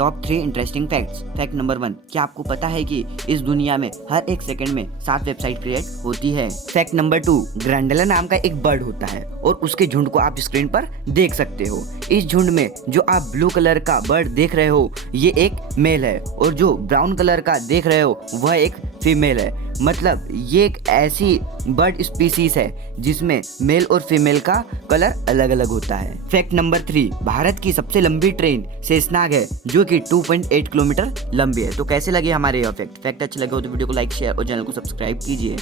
Top 3 interesting facts. Fact number 1, क्या आपको पता है कि इस दुनिया में हर एक सेकंड में 7 वेबसाइट क्रिएट होती है। फैक्ट नंबर 2, ग्रैंडेला नाम का एक बर्ड होता है और उसके झुंड को आप स्क्रीन पर देख सकते हो। इस झुंड में जो आप ब्लू कलर का बर्ड देख रहे हो ये एक मेल है और जो ब्राउन कलर का देख रहे हो वह एक फीमेल है। मतलब ये एक ऐसी बर्ड स्पीसीज है जिसमें मेल और फीमेल का कलर अलग अलग होता है। फैक्ट नंबर 3, भारत की सबसे लंबी ट्रेन शेषनाग है जो कि 2.8 किलोमीटर लंबी है। तो कैसे लगे हमारे यह फैक्ट अच्छे लगे हो तो वीडियो को लाइक शेयर और चैनल को सब्सक्राइब कीजिए।